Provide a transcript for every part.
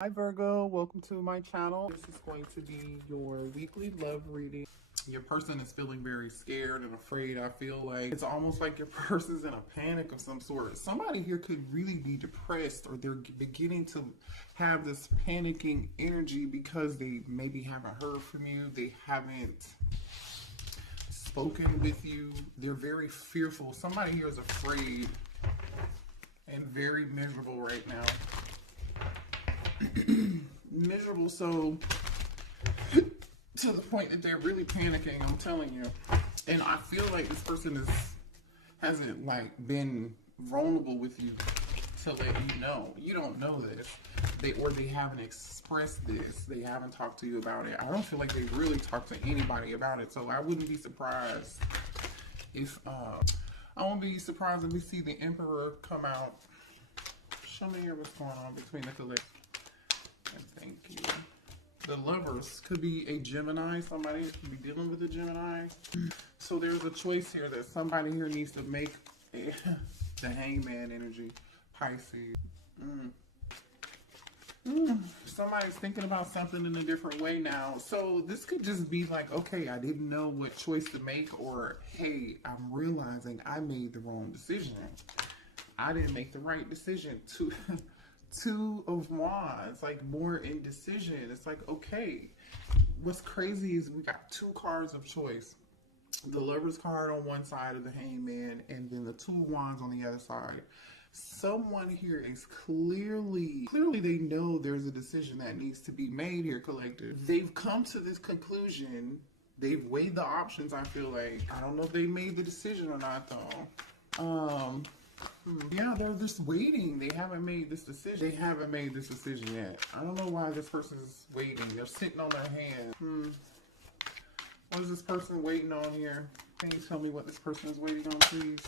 Hi Virgo, welcome to my channel. This is going to be your weekly love reading. Your person is feeling very scared and afraid. I feel like it's almost like your person's in a panic of some sort. Somebody here could really be depressed, or they're beginning to have this panicking energy because they maybe haven't heard from you. They haven't spoken with you. They're very fearful. Somebody here is afraid and very miserable right now. Miserable, so to the point that they're really panicking, I'm telling you. And I feel like this person hasn't like been vulnerable with you to let you know. You don't know this. They haven't expressed this. They haven't talked to you about it. I don't feel like they really talked to anybody about it. So I wouldn't be surprised if I won't be surprised if we see the Emperor come out. Show me here what's going on between the collective. Thank you. The Lovers could be a Gemini. Somebody could be dealing with a Gemini. So there's a choice here that somebody here needs to make. The Hangman energy. Pisces. Somebody's thinking about something in a different way now. So this could just be like, okay, I didn't know what choice to make, or hey, I'm realizing I made the wrong decision. I didn't make the right decision. Two of Wands, like more indecision. It's like, okay, what's crazy is we got two cards of choice. The Lover's card on one side of the Hangman, and then the Two of Wands on the other side. Someone here is clearly they know there's a decision that needs to be made here, collective. They've come to this conclusion. They've weighed the options, I feel like. I don't know if they made the decision or not, though. Yeah, they're just waiting. They haven't made this decision. They haven't made this decision yet. I don't know why this person's waiting. They're sitting on their hands. What is this person waiting on here? Can you tell me what this person is waiting on, please?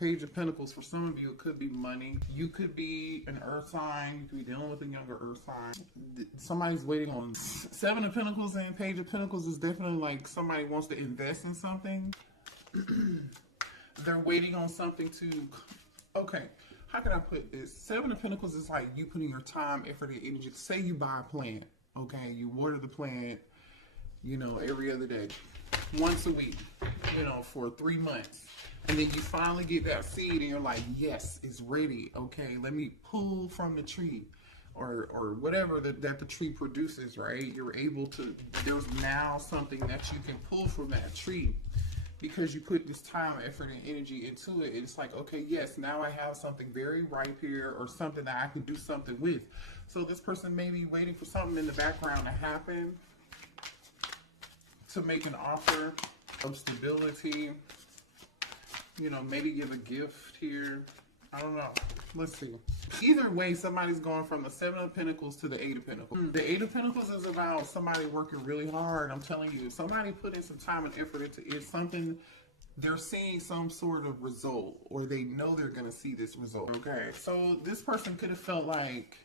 Page of Pentacles. For some of you, it could be money. You could be an earth sign. You could be dealing with a younger earth sign. Somebody's waiting on Seven of Pentacles, and Page of Pentacles is definitely like somebody wants to invest in something. They're waiting on something to, okay, how can I put this? Seven of Pentacles is like you putting your time, effort, and energy. Say you buy a plant, okay? You water the plant, you know, every other day, once a week, you know, for 3 months. And then you finally get that seed and you're like, yes, it's ready. Okay, let me pull from the tree or whatever that the tree produces, right? You're able to, there's now something that you can pull from that tree. Because you put this time, effort, and energy into it, it's like, okay, yes, now I have something very ripe here, or something that I could do something with. So this person may be waiting for something in the background to happen, to make an offer of stability, you know, maybe give a gift here. I don't know. Let's see. Either way, somebody's going from the Seven of Pentacles to the Eight of Pentacles. The Eight of Pentacles is about somebody working really hard. I'm telling you, somebody put in some time and effort into it. Something, they're seeing some sort of result, or they know they're going to see this result. Okay, so this person could have felt like,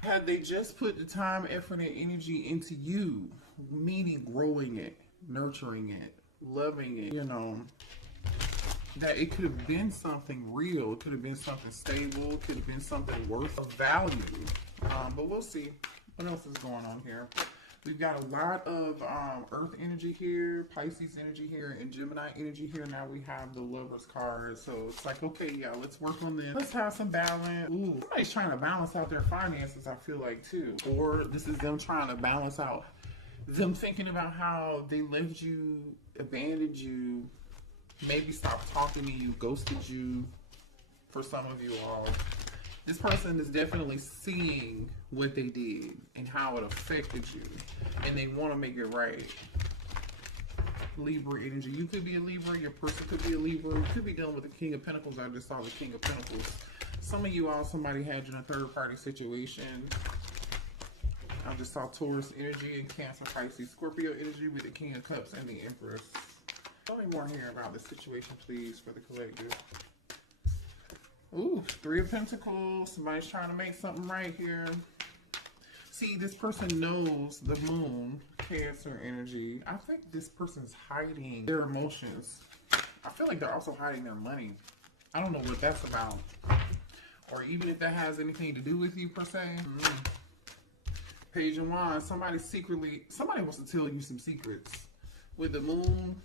had they just put the time, effort, and energy into you, meaning growing it, nurturing it, loving it, you know, that it could have been something real. It could have been something stable. It could have been something worth of value. But we'll see. What else is going on here? We've got a lot of Earth energy here, Pisces energy here, and Gemini energy here. Now we have the Lover's card. So it's like, okay, yeah, let's work on this. Let's have some balance. Ooh, somebody's trying to balance out their finances, I feel like, too. Or this is them trying to balance out, them thinking about how they left you, abandoned you, maybe stopped talking to you, ghosted you. For some of you all, this person is definitely seeing what they did and how it affected you, and they want to make it right. Libra energy. You could be a Libra. Your person could be a Libra. You could be dealing with the King of Pentacles. I just saw the King of Pentacles. Some of you all, somebody had you in a third-party situation. I just saw Taurus energy and Cancer, Pisces, Scorpio energy with the King of Cups and the Empress. Tell me more here about the situation, please, for the collective. Ooh, Three of Pentacles. Somebody's trying to make something right here. See, this person knows the Moon, Cancer energy. I think this person's hiding their emotions. I feel like they're also hiding their money. I don't know what that's about. or even if that has anything to do with you per se. Page of Wands, somebody wants to tell you some secrets. With the Moon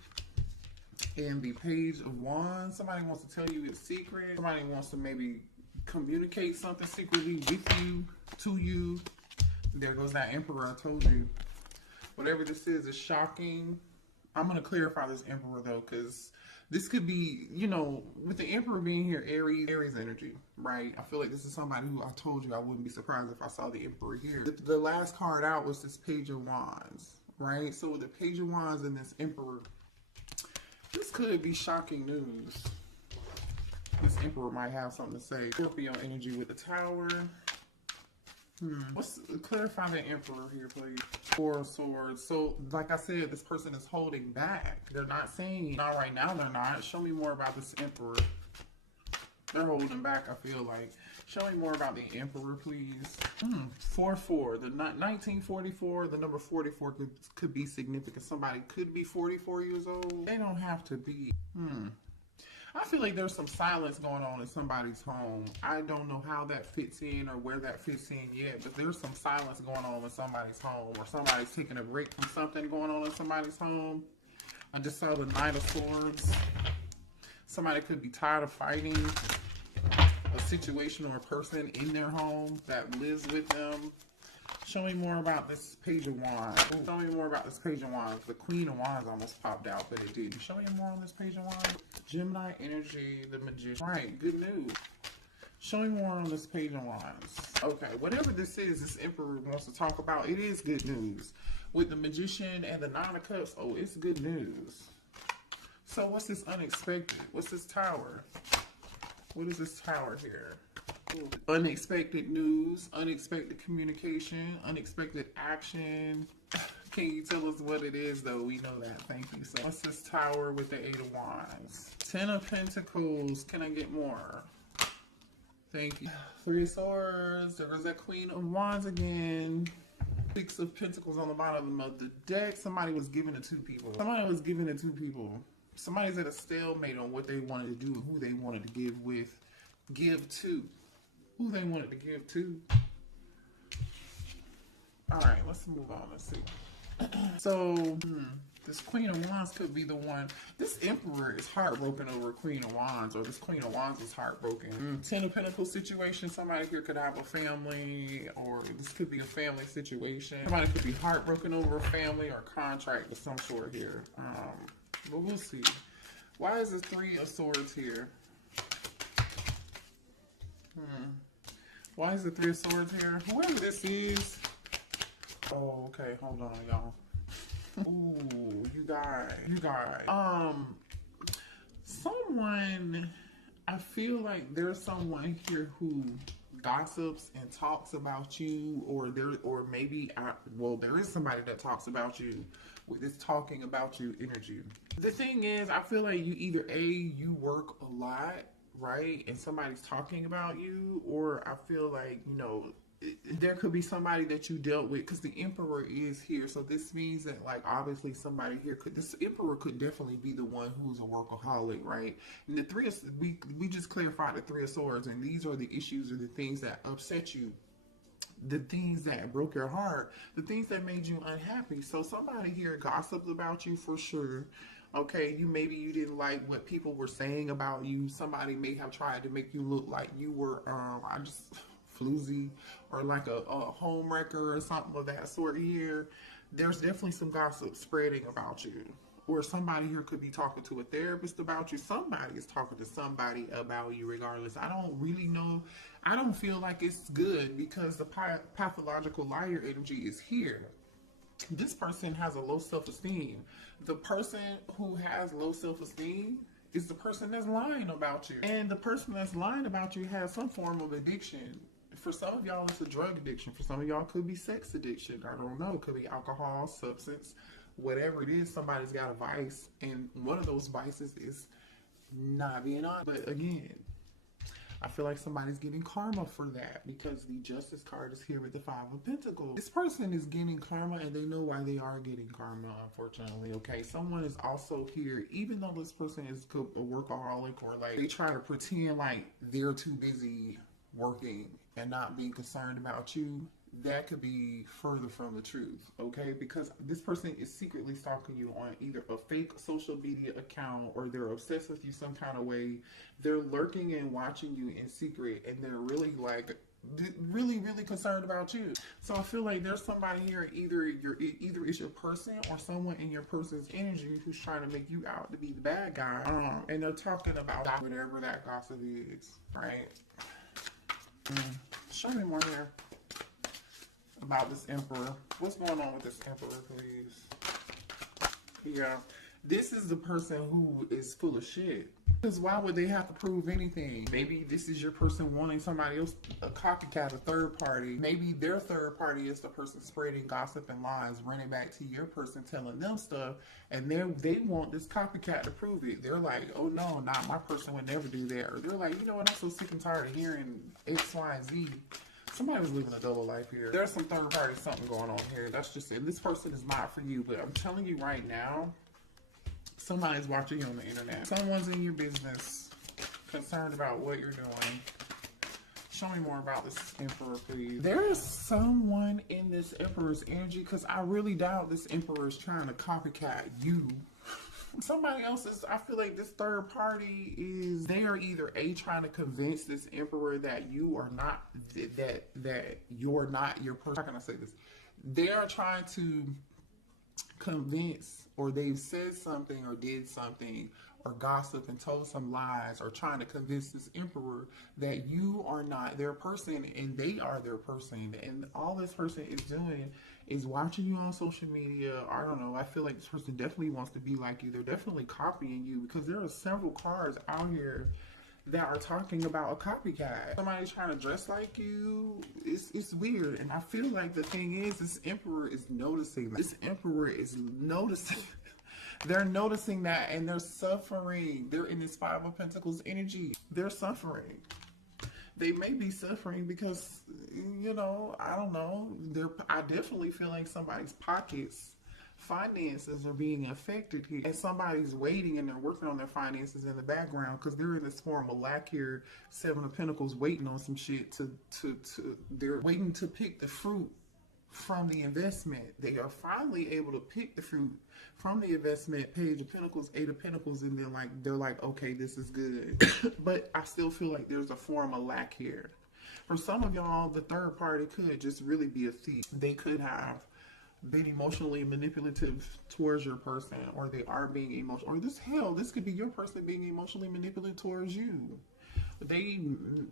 and the Page of Wands, somebody wants to tell you a secret. Somebody wants to maybe communicate something secretly with you, to you. There goes that Emperor, I told you. Whatever this is shocking. I'm going to clarify this Emperor though, because this could be, you know, with the Emperor being here, Aries energy, right? I feel like this is somebody who I told you I wouldn't be surprised if I saw the Emperor here. The last card out was this Page of Wands, right? So with the Page of Wands and this Emperor, this could be shocking news. This Emperor might have something to say. Scorpio energy with the Tower. Let's clarify the Emperor here, please. Four of Swords. So, like I said, this person is holding back. They're not saying, not right now, they're not. Show me more about this Emperor. They're holding back, I feel like. Show me more about the Emperor, please. 4-4. The 1944, the number 44 could be significant. Somebody could be 44 years old. They don't have to be. I feel like there's some silence going on in somebody's home. I don't know how that fits in or where that fits in yet, but there's some silence going on in somebody's home, or somebody's taking a break from something going on in somebody's home. I just saw the Knight of Swords. Somebody could be tired of fighting a situation or a person in their home that lives with them. Show me more about this Page of Wands. Show me more about this Page of Wands. The Queen of Wands almost popped out, but it didn't. Show me more on this Page of Wands. Gemini energy, the Magician. Right, good news. Show me more on this Page of Wands. Okay, whatever this is, this Emperor wants to talk about, it is good news. With the Magician and the Nine of Cups, oh, it's good news. So what's this unexpected? What's this Tower? What is this Tower here? Unexpected news, unexpected communication, unexpected action. Can you tell us what it is, though? We know that. Thank you. So what's this Tower with the Eight of Wands? 10 of Pentacles. Can I get more? Thank you. 3 of Swords. There was that Queen of Wands again. 6 of Pentacles on the bottom of the deck. Somebody was giving it to people. Somebody's at a stalemate on what they wanted to do and who they wanted to give to. Who they wanted to give to. Alright, let's move on. Let's see. So, this Queen of Wands could be the one. This Emperor is heartbroken over Queen of Wands, or this Queen of Wands is heartbroken. 10 of Pentacles situation. Somebody here could have a family, or this could be a family situation. Somebody could be heartbroken over a family or contract of some sort here. But we'll see. Why is the 3 of Swords here? Why is the 3 of Swords here? Whoever this is. Oh, okay. Hold on, y'all. Ooh, you guys. Someone, I feel like there's someone here who gossips and talks about you, or there is somebody that talks about you with this talking about you energy. The thing is, I feel like you either you work a lot, right, and somebody's talking about you, or I feel like, you know, there could be somebody that you dealt with, because the Emperor is here. So this means that, like, obviously somebody here this Emperor could definitely be the one who's a workaholic, right? And the 3 of, we just clarified the 3 of Swords, and these are the issues or the things that upset you, the things that broke your heart, the things that made you unhappy. So somebody here gossiped about you for sure. Okay, maybe you didn't like what people were saying about you. Somebody may have tried to make you look like you were floozy, or like a home wrecker or something of that sort here. There's definitely some gossip spreading about you. Or somebody here could be talking to a therapist about you. Somebody is talking to somebody about you regardless. I don't really know. I don't feel like it's good, because the pathological liar energy is here. This person has a low self-esteem. The person who has low self-esteem is the person that's lying about you. And the person that's lying about you has some form of addiction. For some of y'all, it's a drug addiction. For some of y'all, it could be sex addiction. I don't know. It could be alcohol, substance, whatever it is. Somebody's got a vice, and one of those vices is not being honest. But again, I feel like somebody's getting karma for that, because the Justice card is here with the 5 of Pentacles. This person is getting karma, and they know why they are getting karma, unfortunately, okay? Someone is also here, even though this person is a workaholic, or like they try to pretend like they're too busy working and not being concerned about you, that could be further from the truth, okay? Because this person is secretly stalking you on either a fake social media account, or they're obsessed with you some kind of way. They're lurking and watching you in secret, and they're really like really concerned about you. So I feel like there's somebody here, either it's your person or someone in your person's energy who's trying to make you out to be the bad guy, and they're talking about whatever that gossip is, right? Show me more here about this emperor. What's going on with this emperor, please? Yeah, this is the person who is full of shit. Because why would they have to prove anything? Maybe this is your person wanting somebody else, a copycat, a third party. Maybe their third party is the person spreading gossip and lies, running back to your person, telling them stuff, and they want this copycat to prove it. They're like, oh no, not my person would never do that. Or they're like, you know what, I'm so sick and tired of hearing X, Y, and Z. Somebody was living a double life here. There's some third party something going on here. That's just it. This person is not for you, but I'm telling you right now, somebody's watching you on the internet. Someone's in your business, concerned about what you're doing. Show me more about this emperor, please. There is someone in this emperor's energy, because I really doubt this emperor is trying to copycat you. Somebody else is, I feel like this third party is, they are either trying to convince this emperor that you are not, that you're not your person. How can I say this? They are trying to convince, or they've said something or did something or gossip and told some lies, or trying to convince this emperor that you are not their person and they are their person. And all this person is doing is watching you on social media. I don't know. I feel like this person definitely wants to be like you. They're definitely copying you, because there are several cards out here that are talking about a copycat. Somebody's trying to dress like you. It's weird. And I feel like the thing is, this emperor is noticing. This emperor is noticing. They're noticing that, and they're suffering. They're in this Five of Pentacles energy. They're suffering. They may be suffering because, you know, I don't know. I definitely feel like somebody's pockets, finances are being affected here. And somebody's waiting and they're working on their finances in the background, because they're in this form of lack here. Seven of Pentacles, waiting on some shit they're waiting to pick the fruit from the investment. They are finally able to pick the fruit from the investment. Page of Pentacles, Eight of Pentacles, and then they're like, okay, this is good. But I still feel like there's a form of lack here. For some of y'all, the third party could just really be a thief. They could have been emotionally manipulative towards your person, or they are being emotional, or this could be your person being emotionally manipulative towards you.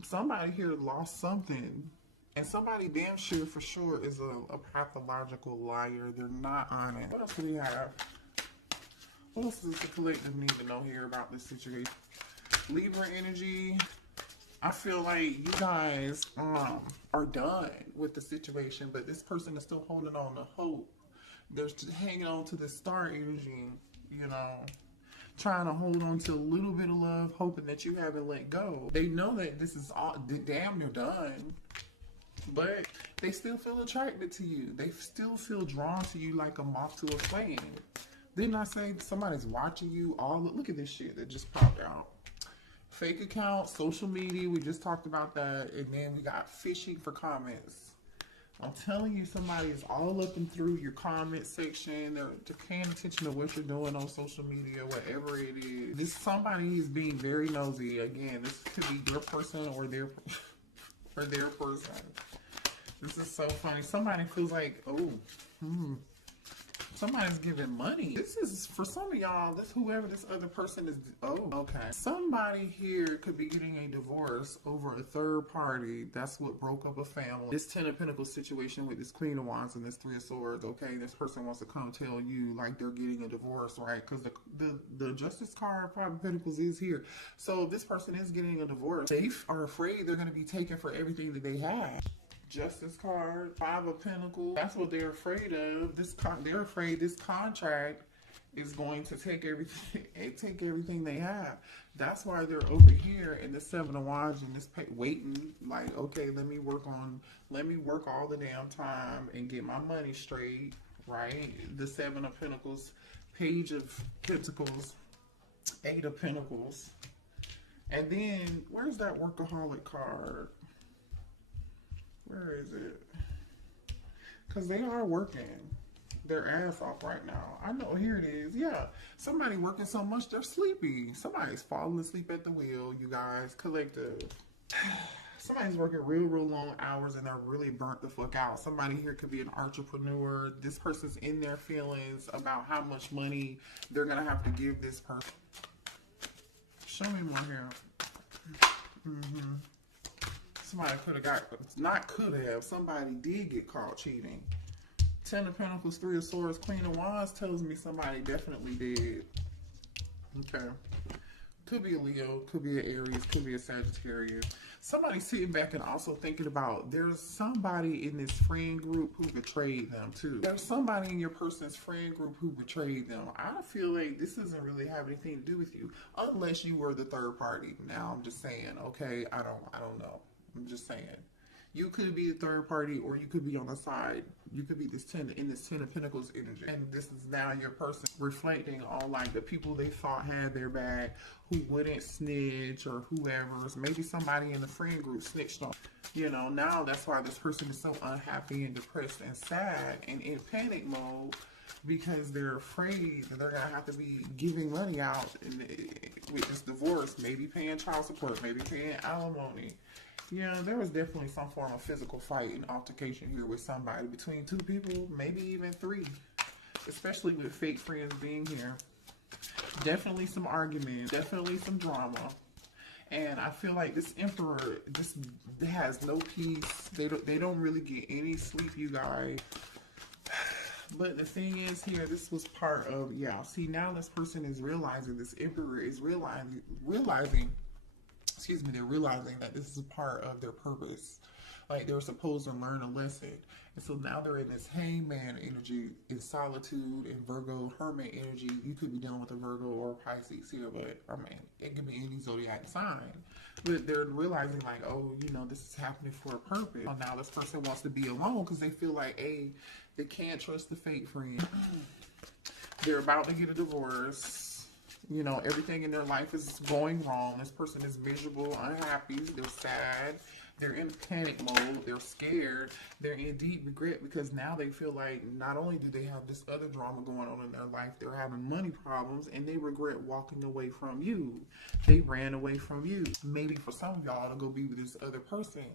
Somebody here lost something. And somebody damn sure for sure is a pathological liar. They're not honest. What else do we have? What else does the collective need to know here about this situation? Libra energy. I feel like you guys are done with the situation, but this person is still holding on to hope. They're just hanging on to the star energy, you know, trying to hold on to a little bit of love, hoping that you haven't let go. They know that this is all damn near done. But they still feel attracted to you. They still feel drawn to you like a moth to a flame. Didn't I say somebody's watching you? Look at this shit that just popped out. Fake account, social media, we just talked about that. And then we got phishing for comments. I'm telling you, somebody is all up and through your comment section. They're paying attention to what you're doing on social media, whatever it is. Somebody is being very nosy. Again, this could be your person or their person. This is so funny. Somebody feels like, somebody's giving money. This is, for some of y'all, whoever this other person is, okay. Somebody here could be getting a divorce over a third party. That's what broke up a family. This Ten of Pentacles situation with this Queen of Wands and this Three of Swords, okay, this person wants to come tell you like they're getting a divorce, right? Because the Justice card, Five of Pentacles, is here. So if this person is getting a divorce, they are afraid they're going to be taken for everything that they have. Justice card, Five of Pentacles. That's what they're afraid of. They're afraid this contract is going to take everything they have. That's why they're over here in the Seven of Wands and this waiting. Like, okay, let me work all the damn time and get my money straight. Right? The Seven of Pentacles, Page of Pentacles, Eight of Pentacles, and then where's that workaholic card? Where is it? Because they are working their ass off right now. I know, here it is. Yeah, somebody working so much they're sleepy. Somebody's falling asleep at the wheel, you guys. Collective. Somebody's working real long hours and they're really burnt the fuck out. Somebody here could be an entrepreneur. This person's in their feelings about how much money they're gonna have to give this person. Show me more here. Somebody could have got, not could have, somebody did get caught cheating. Ten of Pentacles, Three of Swords, Queen of Wands tells me somebody definitely did. Okay. Could be a Leo, could be an Aries, could be a Sagittarius. Somebody sitting back and also thinking about there's somebody in this friend group who betrayed them too. There's somebody in your person's friend group who betrayed them. I feel like this doesn't really have anything to do with you unless you were the third party. Now I'm just saying, okay, I don't know. I'm just saying. You could be the third party or you could be on the side. You could be this Ten of Pentacles energy. And this is now your person reflecting on like the people they thought had their back, who wouldn't snitch or whoever. Maybe somebody in the friend group snitched on. You know, now that's why this person is so unhappy and depressed and sad and in panic mode because they're afraid that they're going to have to be giving money out with this divorce, maybe paying child support, maybe paying alimony. Yeah, there was definitely some form of physical fight and altercation here with somebody, between two people, maybe even three, especially with fake friends being here. Definitely some arguments, definitely some drama. And I feel like this Emperor just has no peace. They don't really get any sleep, you guys. But the thing is here, this was part of, yeah, see, now this person is realizing, this Emperor is realizing they're realizing that this is a part of their purpose. Like they were supposed to learn a lesson. And so now they're in this hangman energy, in solitude, in Virgo, hermit energy. You could be dealing with a Virgo or a Pisces here, but I mean, it could be any zodiac sign. But they're realizing like, oh, you know, this is happening for a purpose. Well, now this person wants to be alone because they feel like, hey, they can't trust the fake friend. They're about to get a divorce. You know, everything in their life is going wrong. This person is miserable, unhappy, they're sad, they're in panic mode, they're scared, they're in deep regret because now they feel like not only do they have this other drama going on in their life, they're having money problems and they regret walking away from you. They ran away from you. Maybe for some of y'all to go be with this other person.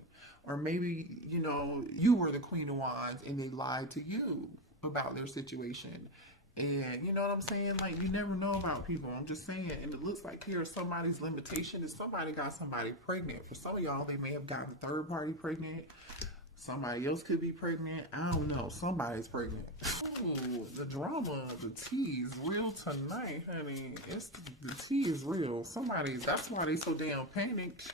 Or maybe, you know, you were the Queen of Wands and they lied to you about their situation. And you know what I'm saying? Like, you never know about people. I'm just saying. And it looks like here somebody's limitation is somebody got somebody pregnant. For some of y'all, they may have gotten a third party pregnant. Somebody else could be pregnant. I don't know. Somebody's pregnant. Ooh, the drama, the tea is real tonight, honey. The tea is real. That's why they so damn panicked.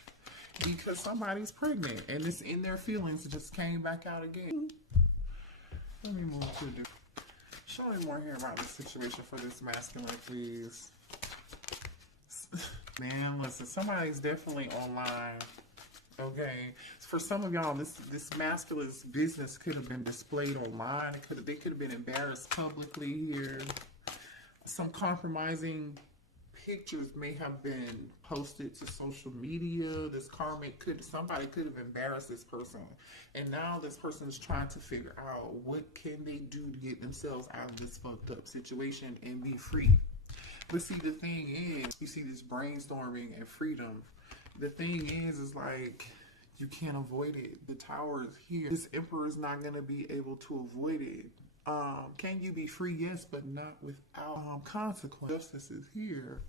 Because somebody's pregnant. And it's in their feelings. It just came back out again. Let me move to the... Show me more here about this situation for this masculine, please. Man, listen, somebody's definitely online. Okay, for some of y'all, this masculine's business could have been displayed online. They could have been embarrassed publicly here. Some compromising pictures may have been posted to social media. This karmic somebody could have embarrassed this person, and now this person is trying to figure out what can they do to get themselves out of this fucked up situation and be free. But see, the thing is, you see this brainstorming and freedom. The thing is like, you can't avoid it. The Tower is here. This Emperor is not going to be able to avoid it. Can you be free? Yes, but not without consequence. Justice is here.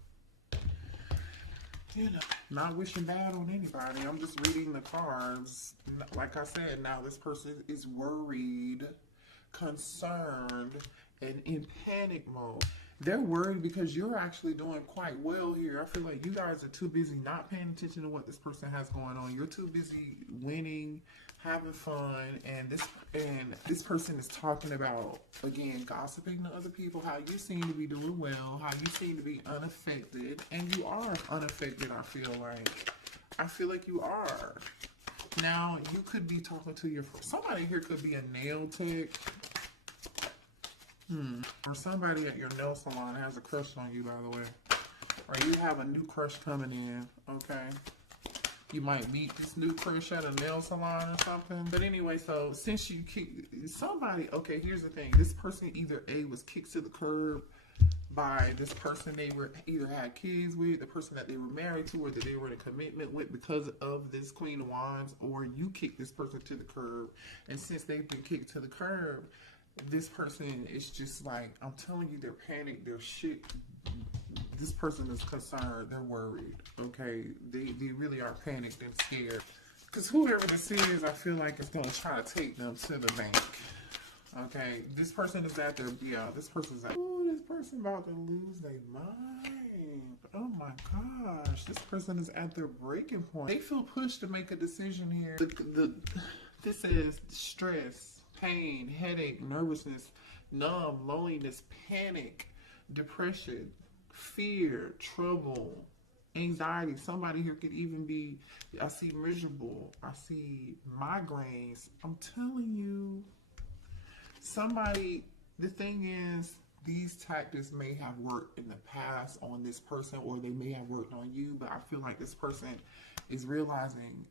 You know, not wishing bad on anybody. I'm just reading the cards. Like I said, now this person is worried, concerned, and in panic mode. They're worried because you're actually doing quite well here. I feel like you guys are too busy not paying attention to what this person has going on. You're too busy winning, having fun, and this person is talking about, again, gossiping to other people, how you seem to be doing well, how you seem to be unaffected, and you are unaffected. I feel like you are. Now, you could be talking to somebody here could be a nail tech. Or somebody at your nail salon has a crush on you, by the way. Or you have a new crush coming in, okay? You might meet this new crush at a nail salon or something. But anyway, so since you kicked somebody, okay, here's the thing. This person either A, was kicked to the curb by this person they were either had kids with, the person that they were married to, or that they were in a commitment with because of this Queen of Wands, or you kicked this person to the curb. And since they've been kicked to the curb, this person is just like, I'm telling you, they're panicked, they're shit. This person is concerned, they're worried, okay? They really are panicked and scared. Because whoever this is, I feel like is going to try to take them to the bank. Okay, this person is at their, yeah, this person's like, oh, this person about to lose their mind. Oh my gosh, this person is at their breaking point. They feel pushed to make a decision here. This is stress, pain, headache, nervousness, numb, loneliness, panic, depression, fear, trouble, anxiety. Somebody here could even be, I see miserable, I see migraines. I'm telling you. Somebody, the thing is, these tactics may have worked in the past on this person, or they may have worked on you, but I feel like this person is realizing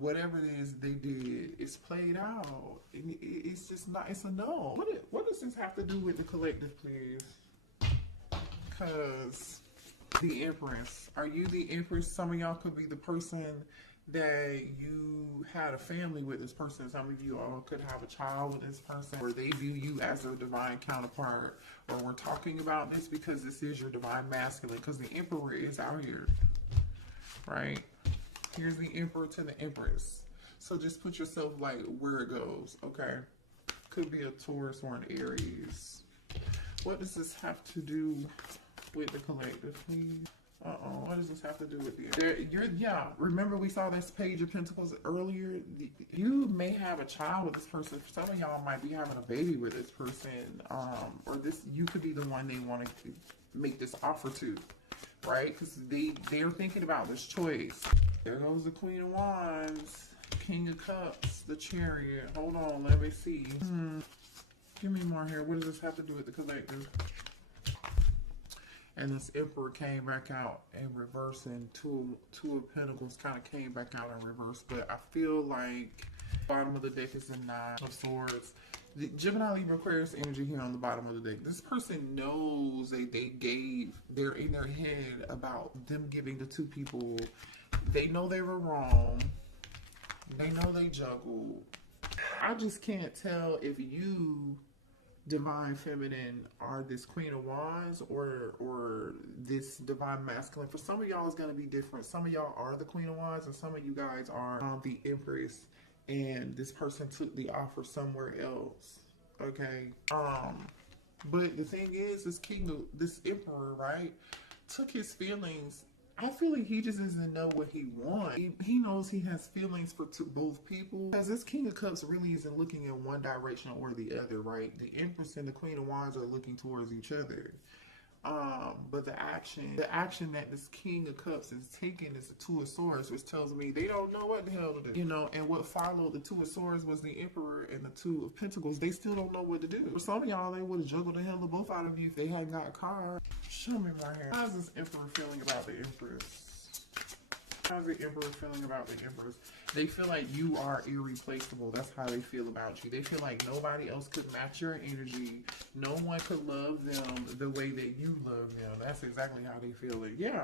whatever it is they did is played out. It's just not, it's a no. What does this have to do with the collective, please? Because the Empress, are you the Empress? Some of y'all could be the person that you had a family with this person. Some of you all could have a child with this person, or they view you as their divine counterpart. Or we're talking about this because this is your divine masculine, because the Emperor is out here, right? Here's the Emperor to the Empress. So just put yourself like where it goes, okay? Could be a Taurus or an Aries. What does this have to do with the collective, please? What does this have to do with you? Yeah, remember we saw this Page of Pentacles earlier? You may have a child with this person. Some of y'all might be having a baby with this person. Or this, you could be the one they want to make this offer to, right? Because they're thinking about this choice. There goes the Queen of Wands, King of Cups, the Chariot. Hold on, let me see. Give me more here. What does this have to do with the collective? And this Emperor came back out in reverse, and two of Pentacles kind of came back out in reverse. But I feel like bottom of the deck is the Nine of Swords. The Gemini, Libra, Aquarius energy here on the bottom of the deck. This person knows they're in their head about them giving the two people. They know they were wrong. They know they juggled. I just can't tell if you, divine feminine, are this Queen of Wands or this divine masculine. For some of y'all it's going to be different. Some of y'all are the Queen of Wands, and some of you guys are the Empress, and this person took the offer somewhere else, okay? But the thing is, this Emperor, right, took his feelings. I feel like he just doesn't know what he wants. He knows he has feelings for both people. Because this King of Cups really isn't looking in one direction or the other, right? The Empress and the Queen of Wands are looking towards each other. But the action that this King of Cups is taking is the Two of Swords, which tells me they don't know what the hell to do. You know, and what followed the Two of Swords was the Emperor and the Two of Pentacles. They still don't know what to do. For some of y'all, they would have juggled the hell of both out of you if they hadn't got a car. Show me my hair. How's this Emperor feeling about the Empress? How's the Emperor feeling about the Empress? They feel like you are irreplaceable. That's how they feel about you. They feel like nobody else could match your energy. No one could love them the way that you love them. That's exactly how they feel it. Yeah,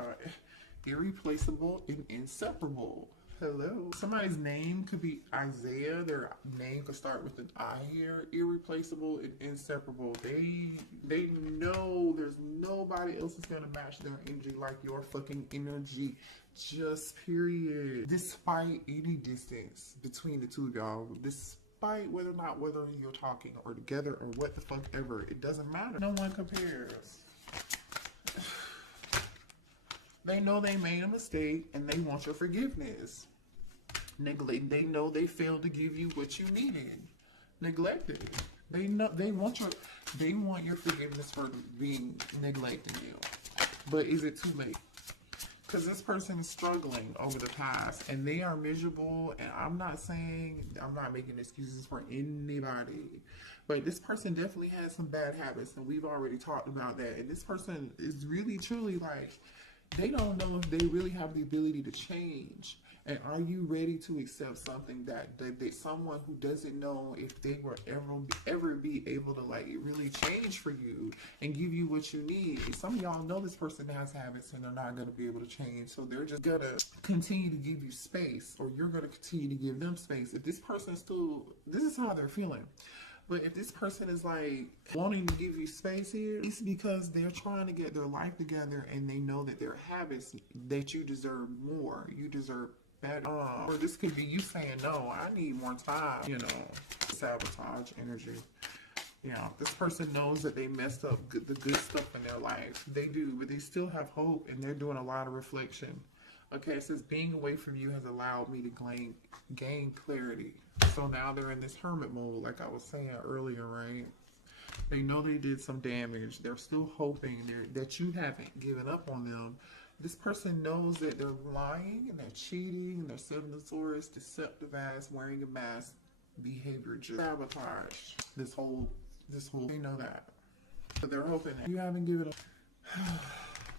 irreplaceable and inseparable. Hello. Somebody's name could be Isaiah. Their name could start with an I here. Irreplaceable and inseparable. They know there's nobody else that's gonna match their energy like your fucking energy. Just period. Despite any distance between the two of y'all, despite whether you're talking or together or what the fuck ever, it doesn't matter. No one compares. They know they made a mistake and they want your forgiveness. They know they failed to give you what you needed. Neglected. They know they want your forgiveness for being neglecting you. But is it too late? Because this person is struggling over the past and they are miserable, and I'm not making excuses for anybody, but this person definitely has some bad habits, and we've already talked about that. And this person is really truly like, they don't know if they really have the ability to change. And are you ready to accept something that someone who doesn't know if they will ever be able to like really change for you and give you what you need? Some of y'all know this person has habits and they're not going to be able to change, so they're just going to continue to give you space, or you're going to continue to give them space. If this person still, this is how they're feeling. But if this person is like wanting to give you space here, it's because they're trying to get their life together and they know that their habits, that you deserve more. You deserve better. Or this could be you saying, no, I need more time, you know, sabotage energy. Yeah, this person knows that they messed up the good stuff in their life. They do, but they still have hope and they're doing a lot of reflection. Okay, it says being away from you has allowed me to gain clarity. So now they're in this hermit mode, like I was saying earlier, right? They know they did some damage. They're still hoping that you haven't given up on them. This person knows that they're lying and they're cheating and they're Seven of Swords, deceptive ass, wearing a mask, behavior, just sabotage. This whole, they know that. But they're hoping that you haven't given up.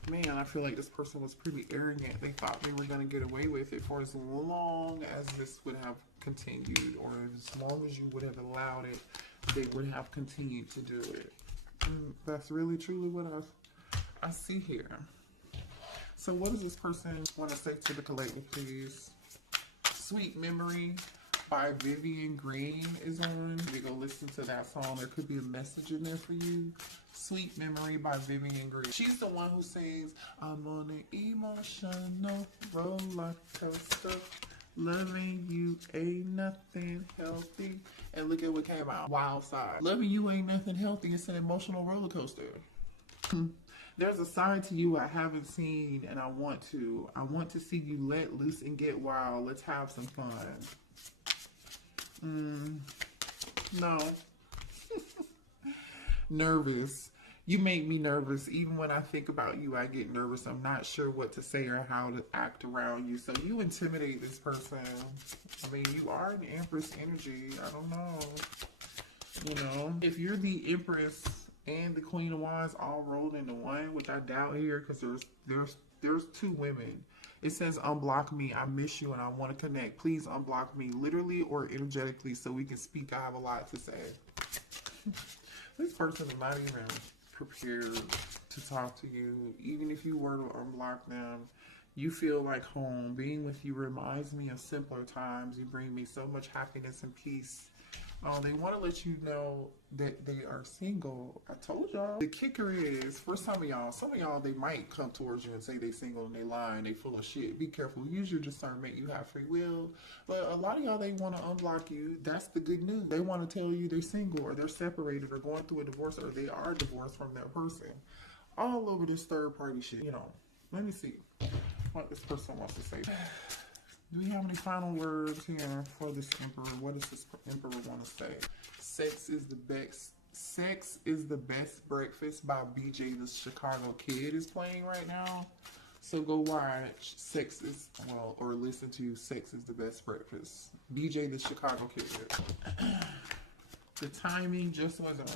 Man, I feel like this person was pretty arrogant. They thought they were going to get away with it for as long as this would have continued, or as long as you would have allowed it, they would have continued to do it. And that's really truly what I see here. So what does this person want to say to the collective, please? Sweet Memory by Vivian Green is on. We go listen to that song. There could be a message in there for you. Sweet Memory by Vivian Green. She's the one who sings, I'm on an emotional roller coaster. Loving you ain't nothing healthy. And look at what came out. Wild Side. Loving you ain't nothing healthy. It's an emotional roller coaster. There's a side to you I haven't seen, and I want to. I want to see you let loose and get wild. Let's have some fun. No. Nervous. You make me nervous. Even when I think about you, I get nervous. I'm not sure what to say or how to act around you. So you intimidate this person. I mean, you are an Empress energy. I don't know. You know, if you're the Empress and the Queen of Wands all rolled into one, which I doubt here, because there's two women. It says unblock me. I miss you and I want to connect. Please unblock me, literally or energetically, so we can speak. I have a lot to say. This person is not even prepared to talk to you. Even if you were to unblock them, you feel like home. Being with you reminds me of simpler times. You bring me so much happiness and peace. They want to let you know that they are single. I told y'all. The kicker is, for some of y'all, they might come towards you and say they single and they lying, they full of shit. Be careful. Use your discernment. You have free will. But a lot of y'all, they want to unblock you. That's the good news. They want to tell you they're single or they're separated or going through a divorce or they are divorced from their person. All over this third party shit. You know, let me see what this person wants to say. Do we have any final words here for this Emperor? What does this Emperor want to say? Sex is the best. Sex is the best breakfast by BJ the Chicago Kid is playing right now. So go watch Sex is, well, or listen to Sex is the Best Breakfast. BJ the Chicago Kid. The timing just wasn't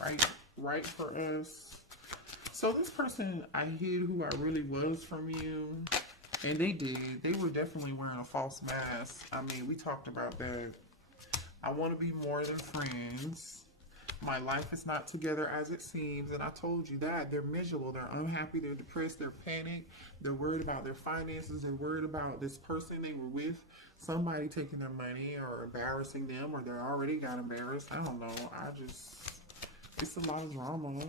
right for us. So this person, I hid who I really was from you. And they did. They were definitely wearing a false mask. I mean, we talked about that. I want to be more than friends. My life is not together as it seems. And I told you that. They're miserable. They're unhappy. They're depressed. They're panicked. They're worried about their finances. They're worried about this person they were with. Somebody taking their money or embarrassing them. Or they already got embarrassed. I don't know. It's a lot of drama.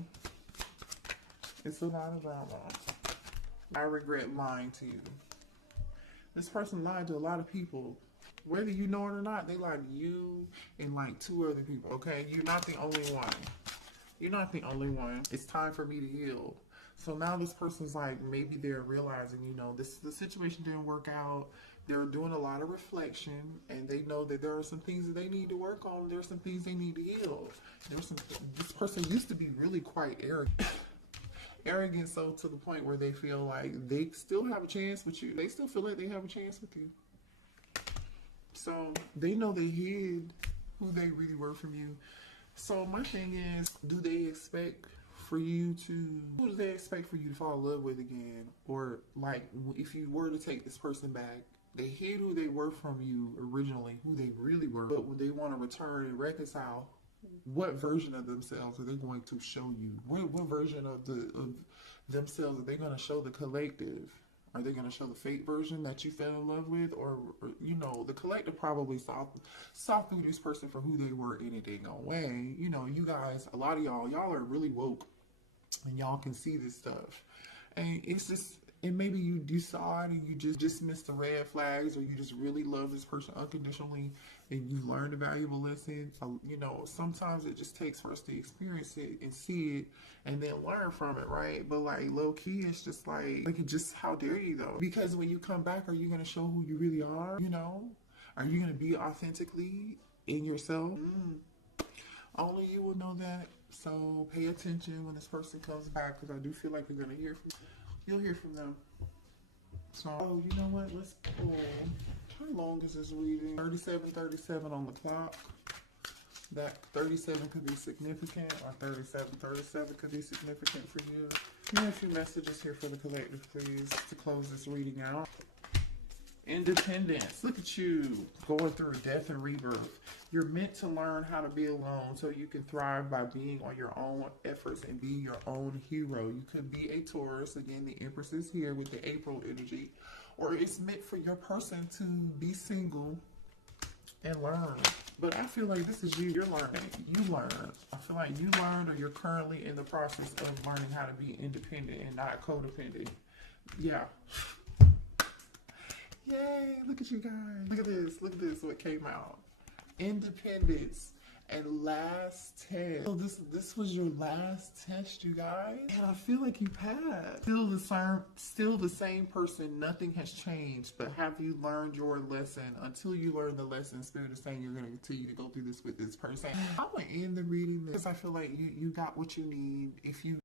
It's a lot of drama. I regret lying to you. This person lied to a lot of people. Whether you know it or not, they lied to you and like 2 other people, okay? You're not the only one. You're not the only one. It's time for me to heal. So now this person's like, maybe they're realizing, you know, the situation didn't work out. They're doing a lot of reflection and they know that there are some things that they need to work on. There's some things they need to heal. This person used to be really quite arrogant. Arrogant so to the point where they feel like they still have a chance with you. They still feel like they have a chance with you. So they know they hid who they really were from you. So my thing is, who do they expect for you to fall in love with again? Or like, if you were to take this person back, They hid who they were from you originally, who they really were. But when they want to return and reconcile, what version of themselves are they going to show you? What version of themselves are they going to show the collective? Are they going to show the fake version that you fell in love with? Or you know, the collective probably saw through this person for who they were in a dang way. You know, you guys, a lot of y'all are really woke. And y'all can see this stuff. And it's just, and maybe you saw it and you just dismissed the red flags, or you just really love this person unconditionally and you learned a valuable lesson. You know, sometimes it just takes for us to experience it and see it and then learn from it, right? But like low key, it's just like just how dare you though? Because when you come back, are you going to show who you really are? You know, are you going to be authentically in yourself? Only you will know that. So pay attention when this person comes back, because I do feel like you're going to hear from them. You'll hear from them. So, oh, you know what? Let's pull. How long is this reading? 37 on the clock. That 37 could be significant, or 37 could be significant for you. Give me a few messages here for the collective, please, to close this reading out. Independence. Look at you going through death and rebirth. You're meant to learn how to be alone so you can thrive by being on your own efforts and be your own hero. You could be a Taurus. Again, the Empress is here with the April energy. Or it's meant for your person to be single and learn. But I feel like this is you. You're learning. You learn. I feel like you learned, or you're currently in the process of learning how to be independent and not codependent. Yeah. Yay, look at you guys. Look at this. Look at this, what came out. Independence and last test. So this was your last test, you guys. And I feel like you passed. Still the same person. Nothing has changed. But have you learned your lesson? Until you learn the lesson, Spirit is saying you're going to continue to go through this with this person. I'm going to end the reading because I feel like you got what you need. If you